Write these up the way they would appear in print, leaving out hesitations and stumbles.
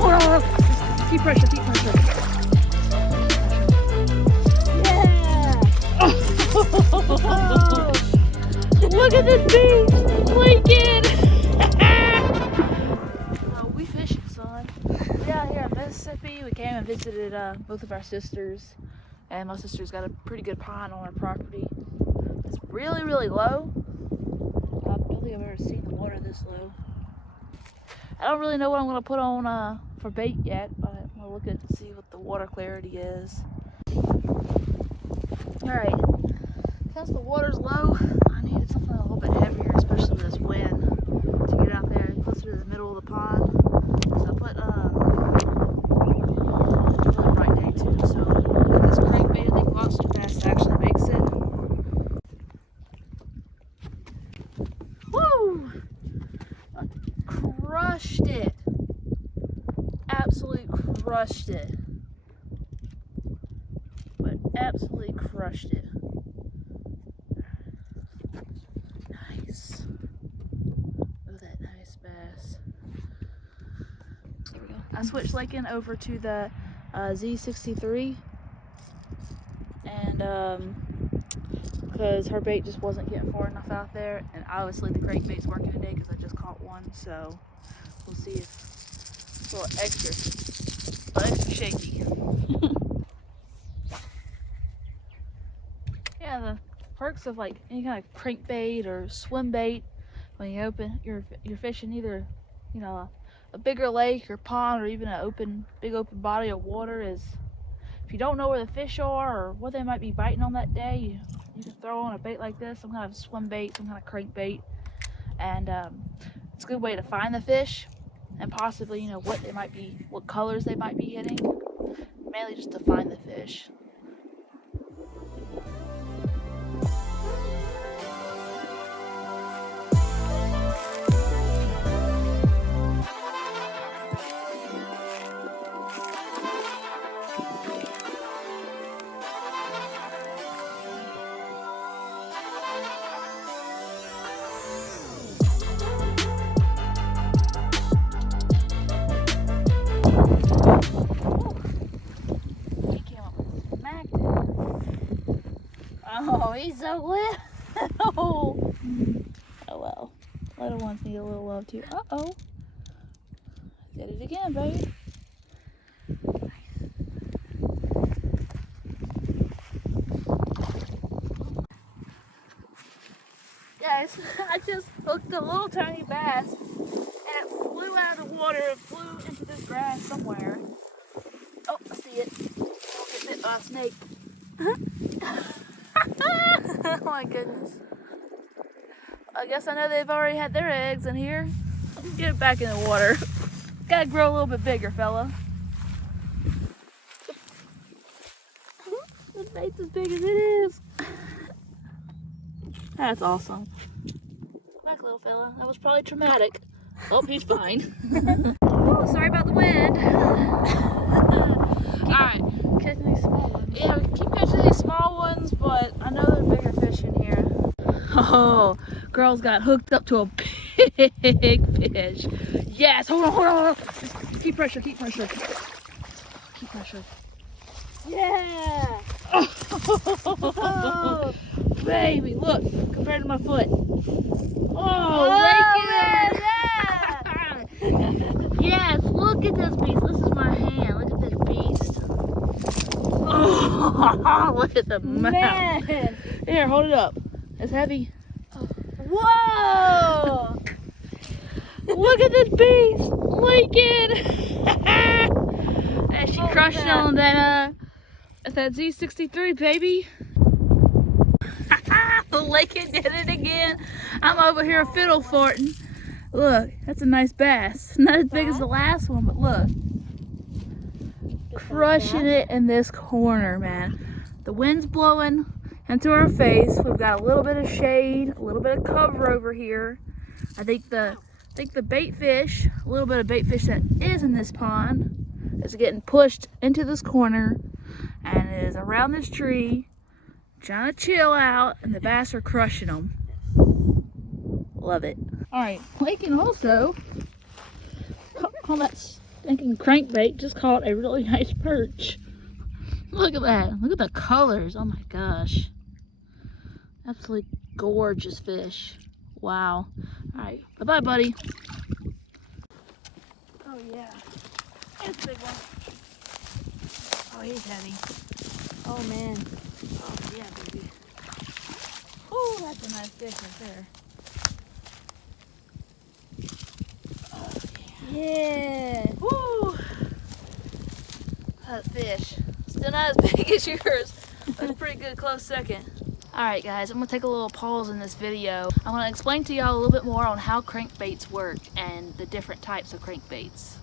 hold on. Just keep pressure, keep pressure. Yeah! Oh. Look at this beast! Lincoln! We fishing, son. Yeah, here in Mississippi, we came and visited both of our sisters. And my sister's got a pretty good pond on her property. It's really, really low. I don't think I've ever seen the water this low. I don't really know what I'm going to put on for bait yet, but I'm going to look at to see what the water clarity is. Alright, since the water's low, I needed something a little bit heavier, especially with this wind, to get out there closer to the middle of the pond. So I put, it's a really bright day too, so look at this crankbait. I think Monster Bass actually makes it. Woo! I crushed it. Absolutely crushed it. But absolutely crushed it. Nice. Oh, that nice bass. There we go. I switched Lincoln over to the Z63, and because her bait just wasn't getting far enough out there, and obviously the crankbait's working today because I just caught one, so we'll see if it's a little extra shaky. Yeah, the perks of like any kind of crankbait or swim bait, when you open you're fishing either, you know, a bigger lake or pond or even an big open body of water, is if you don't know where the fish are or what they might be biting on that day, you can throw on a bait like this, some kind of swim bait, some kind of crankbait, and it's a good way to find the fish and possibly, you know, what they might be, what colors they might be hitting, mainly just to find the fish. Oh, he's so little. Oh well. Little ones need a little love too. Uh-oh. Did it again, baby. Guys, I just hooked a little tiny bass and it flew out of the water and flew into this grass somewhere. Oh, I see it. Don't get bit by a snake. Oh my goodness. I guess I know they've already had their eggs in here. Get it back in the water. Gotta grow a little bit bigger, fella. The bait's as big as it is. That's awesome. Back, little fella. That was probably traumatic. Oh, he's fine. Oh, sorry about the wind. Alright. Catching these small ones. Yeah, we keep catching these small ones, but I know there's bigger fish in here. Oh, girls got hooked up to a big fish. Yes, hold on. Just keep pressure, keep pressure. Keep pressure. Yeah! Oh, baby, look, compared to my foot. Oh, Lincoln! Yeah! Yes, look at this beast. This is my hand. Look at this beast. Oh, look at the mouth. Man. Here, hold it up. It's heavy. Whoa! Look at this beast, Lincoln! And she crushed it on that Z63, baby. Lincoln did it again. I'm over here fiddle farting. Look, that's a nice bass. Not as big as the last one, but look. Crushing it in this corner, man. The wind's blowing into our face. We've got a little bit of shade, a little bit of cover over here. I think the bait fish, a little bit of bait fish that is in this pond, is getting pushed into this corner and is around this tree trying to chill out, and the bass are crushing them. Love it. All right, Lincoln also caught that thinking crankbait just caught a really nice perch. Look at that. Look at the colors. Oh my gosh. Absolutely gorgeous fish. Wow. Alright. Bye-bye, buddy. Oh yeah. It's a big one. Oh, he's heavy. Oh man. Oh yeah, baby. Oh, that's a nice fish right there. Oh Yeah. Woo! That fish. Still not as big as yours. That's a pretty good close second. Alright guys, I'm going to take a little pause in this video. I want to explain to y'all a little bit more on how crankbaits work and the different types of crankbaits.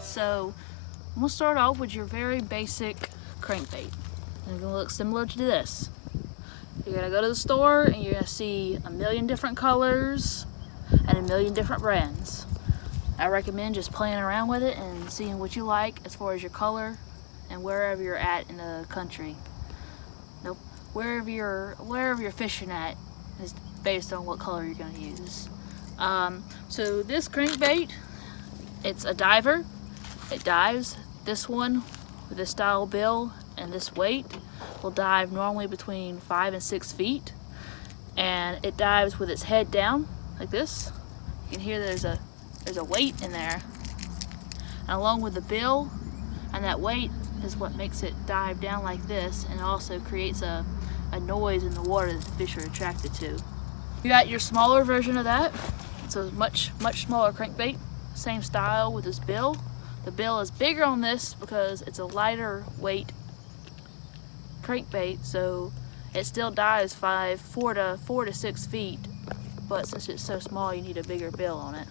So, I'm going to start off with your very basic crankbait. It's going to look similar to this. You're going to go to the store and you're going to see a million different colors and a million different brands. I recommend just playing around with it and seeing what you like as far as your color and wherever you're at in the country. Nope, wherever you're fishing at is based on what color you're going to use. So this crankbait, it's a diver. It dives. This one with this style bill and this weight will dive normally between 5 and 6 feet, and it dives with its head down like this. You can hear there's a weight in there, and along with the bill and that weight is what makes it dive down like this, and also creates a noise in the water that the fish are attracted to. You got your smaller version of that. It's a much smaller crankbait, same style with this bill. The bill is bigger on this because it's a lighter weight crankbait, so it still dives 4 to 6 feet, but since it's so small you need a bigger bill on it.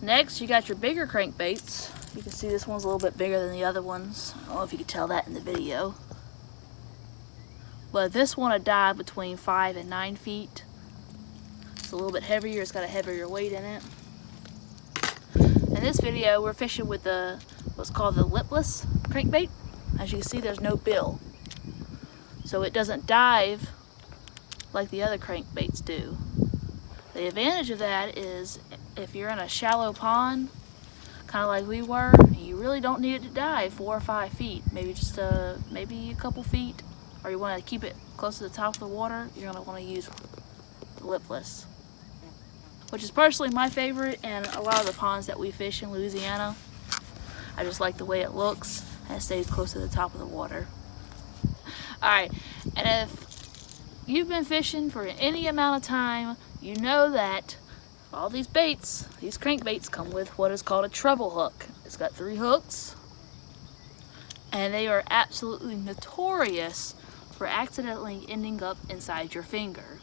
Next, you got your bigger crankbaits. You can see this one's a little bit bigger than the other ones. I don't know if you can tell that in the video, but this one will dive between 5 and 9 feet. It's a little bit heavier. It's got a heavier weight in it. In this video, we're fishing with what's called the Lipless Crankbait. As you can see, there's no bill, so it doesn't dive like the other crankbaits do. The advantage of that is if you're in a shallow pond, kind of like we were, you really don't need it to dive 4 or 5 feet. Maybe just maybe a couple feet, or you want to keep it close to the top of the water. You're going to want to use the Lipless, which is personally my favorite in a lot of the ponds that we fish in Louisiana. I just like the way it looks and it stays close to the top of the water. Alright, and if you've been fishing for any amount of time, you know that all these baits, these crankbaits, come with what is called a treble hook. It's got 3 hooks, and they are absolutely notorious for accidentally ending up inside your finger,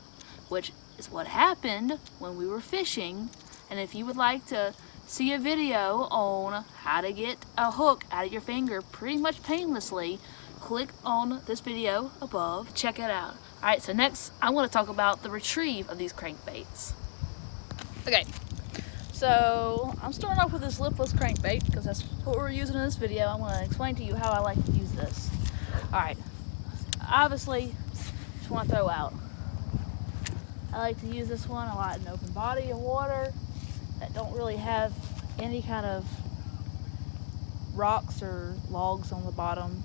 which is what happened when we were fishing. And if you would like to see a video on how to get a hook out of your finger pretty much painlessly, click on this video above, check it out. Alright, so next I want to talk about the retrieve of these crankbaits. Okay, so I'm starting off with this lipless crankbait because that's what we're using in this video. I want to explain to you how I like to use this. Alright, obviously, just want to throw out. I like to use this one a lot in open body of water that don't really have any kind of rocks or logs on the bottom,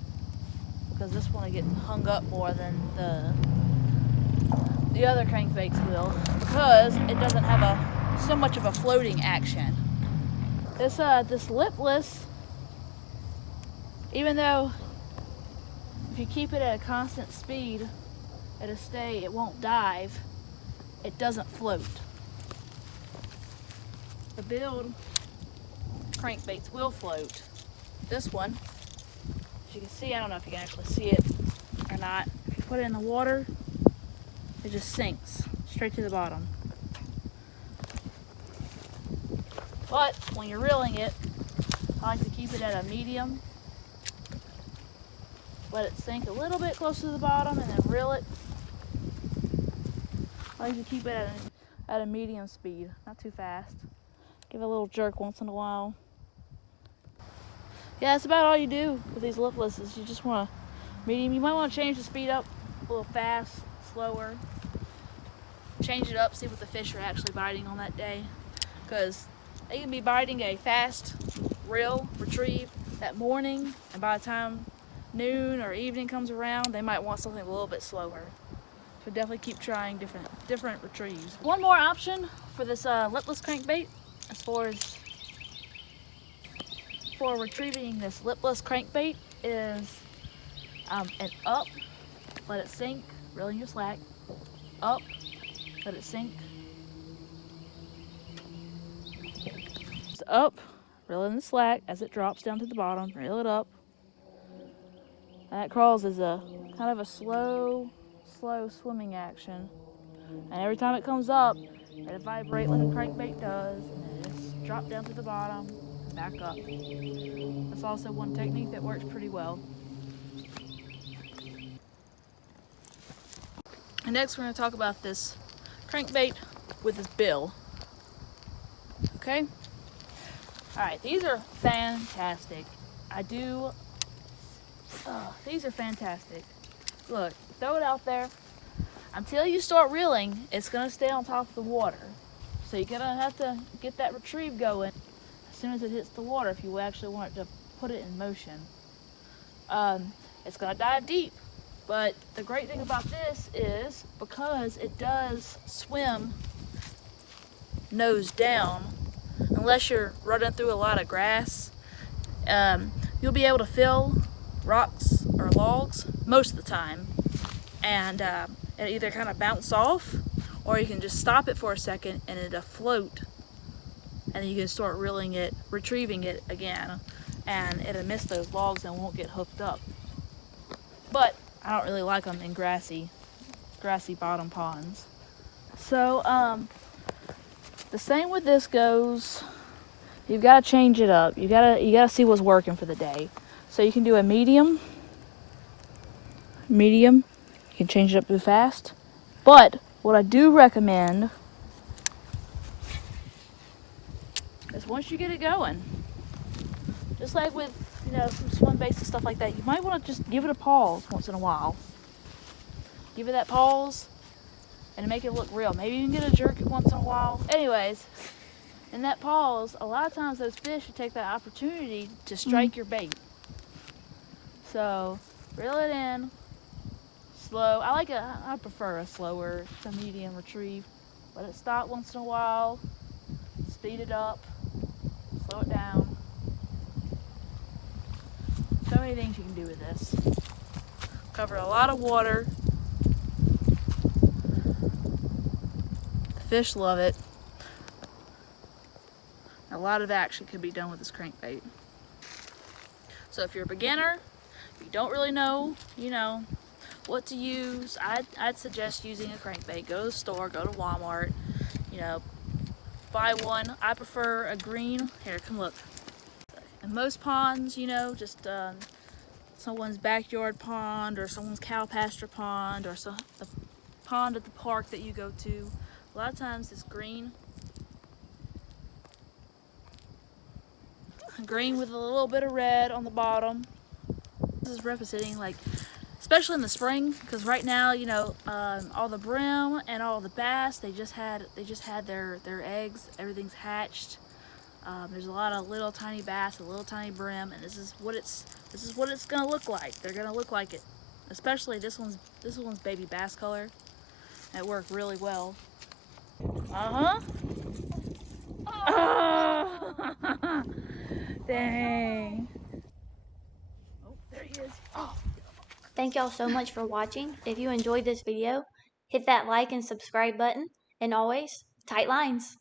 because this one will get hung up more than the other crankbaits will, because it doesn't have so much of a floating action. This lipless, even though if you keep it at a constant speed, it won't dive, it doesn't float. The build crankbaits will float. This one, as you can see, I don't know if you can actually see it or not, if you put it in the water, it just sinks straight to the bottom. But when you're reeling it, I like to keep it at a medium. Let it sink a little bit closer to the bottom and then reel it. I like to keep it at a medium speed, not too fast. Give it a little jerk once in a while. Yeah, that's about all you do with these lipless is you just want to medium. You might want to change the speed up a little fast, slower. Change it up, see what the fish are actually biting on that day. Because they can be biting a fast reel retrieve that morning, and by the time noon or evening comes around, they might want something a little bit slower. So definitely keep trying different retrieves. One more option for this lipless crankbait, as far as for retrieving this lipless crankbait, is an up, let it sink, reeling your slack, up, let it sink, up, reel in the slack as it drops down to the bottom, reel it up. That crawls is a kind of a slow swimming action. And every time it comes up, it'll vibrate like a crankbait does, and then just drop down to the bottom and back up. That's also one technique that works pretty well. And next we're going to talk about this crankbait with its bill. Okay? Alright, these are fantastic. These are fantastic. Look, throw it out there. Until you start reeling, it's going to stay on top of the water. So you're going to have to get that retrieve going as soon as it hits the water if you actually want it to put it in motion. It's going to dive deep. But the great thing about this is because it does swim nose down, unless you're running through a lot of grass, you'll be able to fill rocks or logs most of the time, and it either kind of bounce off, or you can just stop it for a second and it'll float, and then you can start reeling it, retrieving it again, and it'll miss those logs and won't get hooked up. But I don't really like them in grassy bottom ponds. So the same with this goes. You've got to change it up. You gotta see what's working for the day. So you can do a medium. You can change it up to fast. But what I do recommend is once you get it going, just like with some swim baits and stuff like that, you might want to just give it a pause once in a while. Give it that pause and make it look real. Maybe you can get a jerk it once in a while. Anyways, in that pause, a lot of times those fish should take that opportunity to strike your bait. So reel it in slow. I prefer a slower to medium retrieve. Let it stop once in a while. Speed it up. Slow it down. So many things you can do with this. Cover a lot of water. The fish love it. A lot of action can be done with this crankbait. So if you're a beginner, if you don't really know, what to use, I'd suggest using a crankbait. Go to the store, go to Walmart, buy one. I prefer a green. Here, come look. In most ponds, just someone's backyard pond or someone's cow pasture pond or the pond at the park that you go to, a lot of times it's green with a little bit of red on the bottom. This is representing, like, especially in the spring, because right now, all the brim and all the bass, they just had their eggs. Everything's hatched. There's a lot of little tiny bass, a little tiny brim, and this is what it's gonna look like. They're gonna look like it. Especially this one's baby bass color. It worked really well. Oh. Dang. Oh, there he is. Oh. Thank y'all so much for watching. If you enjoyed this video, hit that like and subscribe button, and always, tight lines.